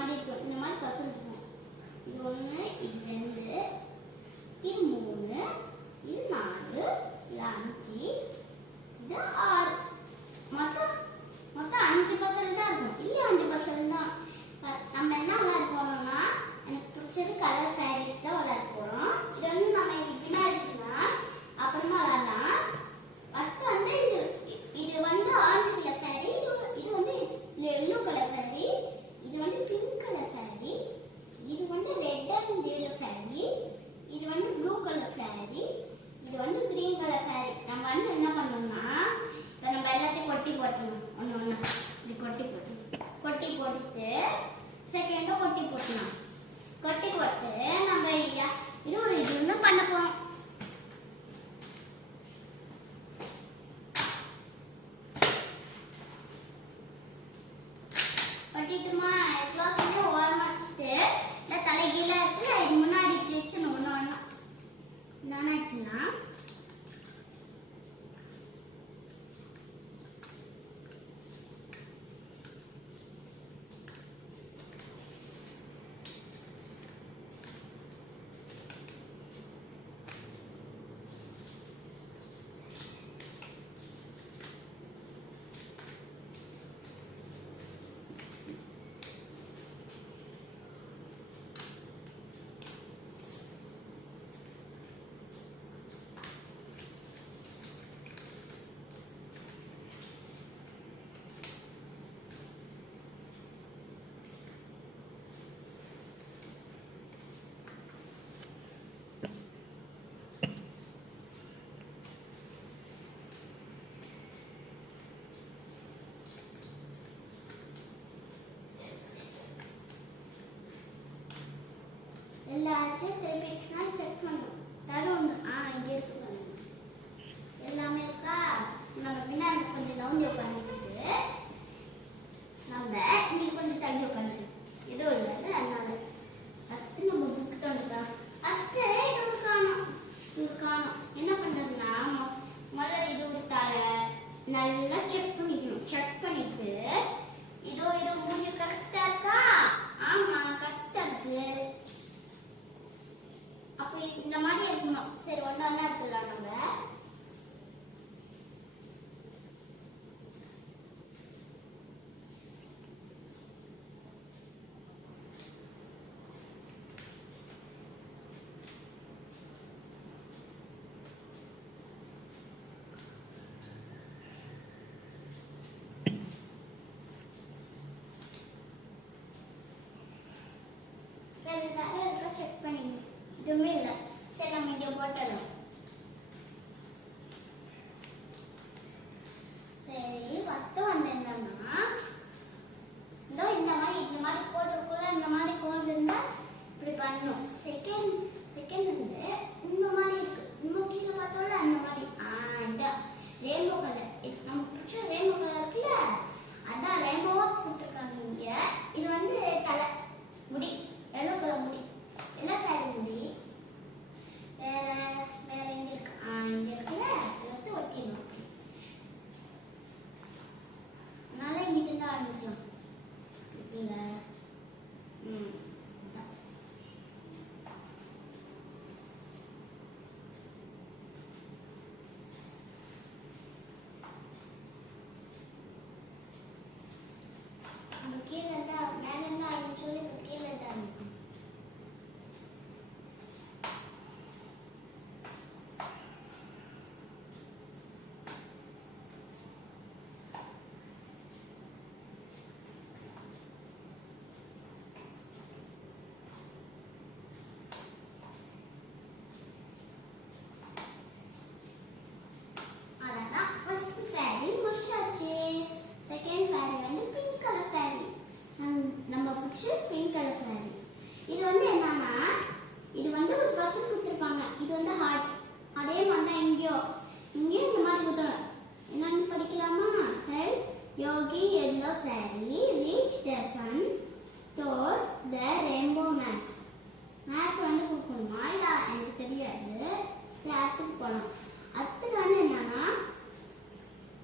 மாதிரி இருக்கும். இந்த மாதிரி பசல் இருக்கும். இது 1, இது 2, இது 3, இது 4, இது 5, இது 6. மொத்தம் 5 பசல் தான் இருக்கும். இல்லையா 5 பசல் தான். நம்ம என்ன விளையாட போறோம்னா, எனக்கு பிடிச்சது கலர் ஃபேரிஸ் தான் விளையாட போறோம். இது வந்து நம்ம இதுக்கு பின்னாடிச்சுன்னா அப்புறமா விளையாடலாம். ஃபர்ஸ்ட் வந்து இது வந்து ஆரஞ்சு கலர் ஃபேரி, இது வந்து எல்லோ கலர் ஃபேரி, இது வந்து பிங்க் கலர் ஃபேரி, இது வந்து ரெட் அண்ட் yellow ஃபேரி, இது வந்து ப்ளூ கலர் ஃபேரி, இது வந்து கிரீன் கலர் ஃபேரி. நம்ம வந்து என்ன பண்ணோம்னா, இப்போ நம்ம எல்லாத்தையும் கொட்டி போட்டணும். ஒன்று இப்படி கொட்டி போட்டுட்டு செகண்டும் கொட்டி போட்டணும். கொட்டி போட்டு நம்ம இது ஒன்று பண்ண போகிறோம். கொட்டிட்டுமா க்ளோஸ் பண்ணி ஓரமாக வச்சுட்டு இல்லை தலைகீழ இருக்கு. இது முன்னாடி பிடிச்சணும். ஒன்று என்னாச்சுன்னா எல்லாச்சும் திருப்பிடுச்சுன்னா செக் பண்ணணும். தரம் ஒன்று இங்கே இருக்கு. எல்லாமே இருக்கா? நம்ம பின்னாடி கொஞ்சம் நவுந்து உட்காந்துக்கிட்டு நம்ம இங்கே கொஞ்சம் தள்ளி உட்காந்துட்டு எதுவும் இல்லை. அதனால ஃபஸ்ட்டு நம்ம புக்கு தந்துக்கலாம். ஃபஸ்ட்டு இது காணும். என்ன பண்ணுறதுன்னா முதல்ல இது ஒரு தலை நல்லா செக் பண்ணிக்கணும். செக் பண்ணிட்டு இதோ மூஞ்சி கரெக்டாக இருக்கா? ஆமாம் கரெக்டாக இருக்கு. அப்போ இந்த மாதிரி இருக்கணும். சரி ஒன்றா எடுத்துக்கலாம். நம்ம செக் பண்ணி எதுவுமே இல்லை. சரி நம்ம இங்கே போட்டுடலாம். சரி ஃபஸ்ட்டு வந்து என்னன்னா இந்த மாதிரி போட்டுருக்குள்ள இந்த மாதிரி போட்டுருந்தா இப்படி பண்ணணும். செகண்ட் வந்து இந்த மாதிரி இருக்கு. இன்னும் கீழே பார்த்தோம்ல அந்த மாதிரி இந்த ரெயின்போ கலர். நம்ம பிடிச்ச ரெயின்போ கலர் இருக்குல்ல, அதான் ரெயின்போவாக போட்டிருக்காங்க இங்கே. இது வந்து தலை முடி, எல்லோ கலர் முடி, எல்லா சாரி முடி. வேற எங்க இருக்கு? இங்க இருக்குல்ல, எடுத்து ஒட்டிடணும். அதனால இன்னைக்கு தான் ஆரம்பிக்கலாம். இருக்குல்ல கீழே இருந்தா மேல இருந்தா ஆரம்பிச்சோம். இப்போ கீழே இருந்தா ஆரம்பிக்கும். அதான் ஃபர்ஸ்ட் ஃபேரி முடிச்சாச்சு. செகண்ட் ஃபேரி வந்து பிங்க் கலர் ஃபேரி. நம்ம பிடிச்ச பிங்க் கலர் ஃபேரி. இது வந்து என்னன்னா, இது வந்து ஒரு பர்சன் கொடுத்துருப்பாங்க. இது வந்து ஹார்ட். அதே மாதிரி தான் இங்கேயும் இந்த மாதிரி கொடுத்துருவாங்க. என்னன்னு படிக்கலாமா? Help Yogi yellow fairy reach the sun door the rainbow makes. Makes வந்து கொடுக்கணுமா? இல்லை எனக்கு தெரியாது. ஸ்டார்ட்டுக்கு போகலாம். அடுத்தது வந்து என்னன்னா,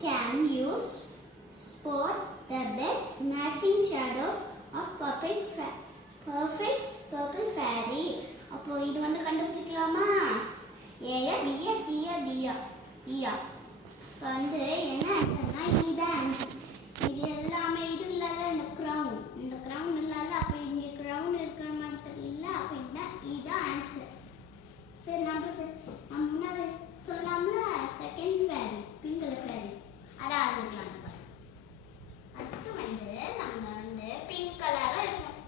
can use spot the best matching shadow of puppet ஈயா ஈயா. இப்போ வந்து என்ன ஆன்சர்னா இதுதான் ஆன்சர். இது எல்லாமே இது இல்லாத இந்த க்ரௌன் இல்லாத அப்போ இங்கே க்ரௌன் இருக்கிற மாதிரி தெரியல. அப்போ இதுதான் ஆன்சர். சரி நம்ம முன்னாடி சொல்லலாம்ல second fairy pink colour fairy அதை ஆரம்பிக்கலாம். நம்ம ஃபர்ஸ்ட் வந்து நம்ம வந்து பிங்க் கலராக இருக்கும்.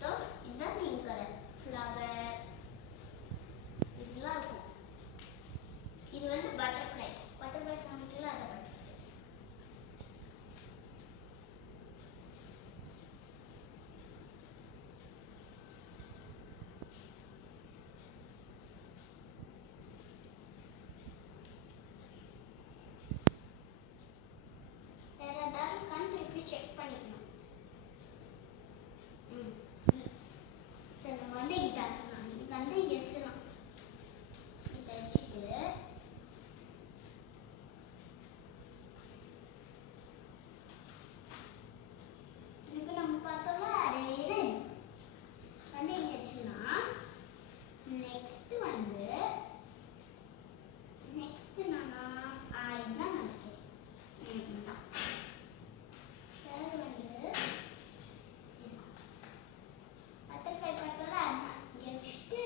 ஸோ இதுதான் பிங்க் கலர் ஃப்ளவர் இதெல்லாம் இருக்கும். இது வந்து பட்டர்ஃப்ளை சாப்பிட்டுல அதை பட்டர்ஃப்ளை. வேற ஏதாவது இருக்கான்னு திருப்பி செக் பண்ணிக்கணும். சரி நம்ம வந்து இங்கே தரலாம். இது வந்து இங்கே வச்சிடலாம். இதை வச்சுட்டு இதுக்கு நம்ம பார்த்தோம்ல அதே இது வந்து இங்கே வச்சுக்கலாம். நெக்ஸ்ட் வந்து நானா இதுதான் நினைக்கிறேன். தேர்ட் வந்து பட்டர்ஃப்ளை பார்த்தோம்ல அதான் இங்கே வச்சுட்டு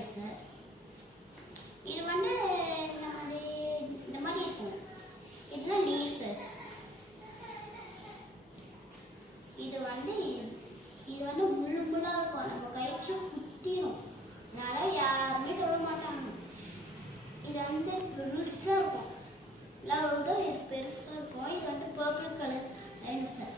டைனோசர். இது வந்து இந்த மாதிரி இருக்கும். இதுல லீசஸ். இது வந்து முள்ளு முள்ளா இருக்கும். நம்ம கைச்சு குத்திடும். அதனால யாருமே தொட மாட்டாங்க. இது வந்து பெருசா இருக்கும். எல்லாரோட இது பெருசா இருக்கும். இது வந்து பர்பிள் கலர் டைனோசர்.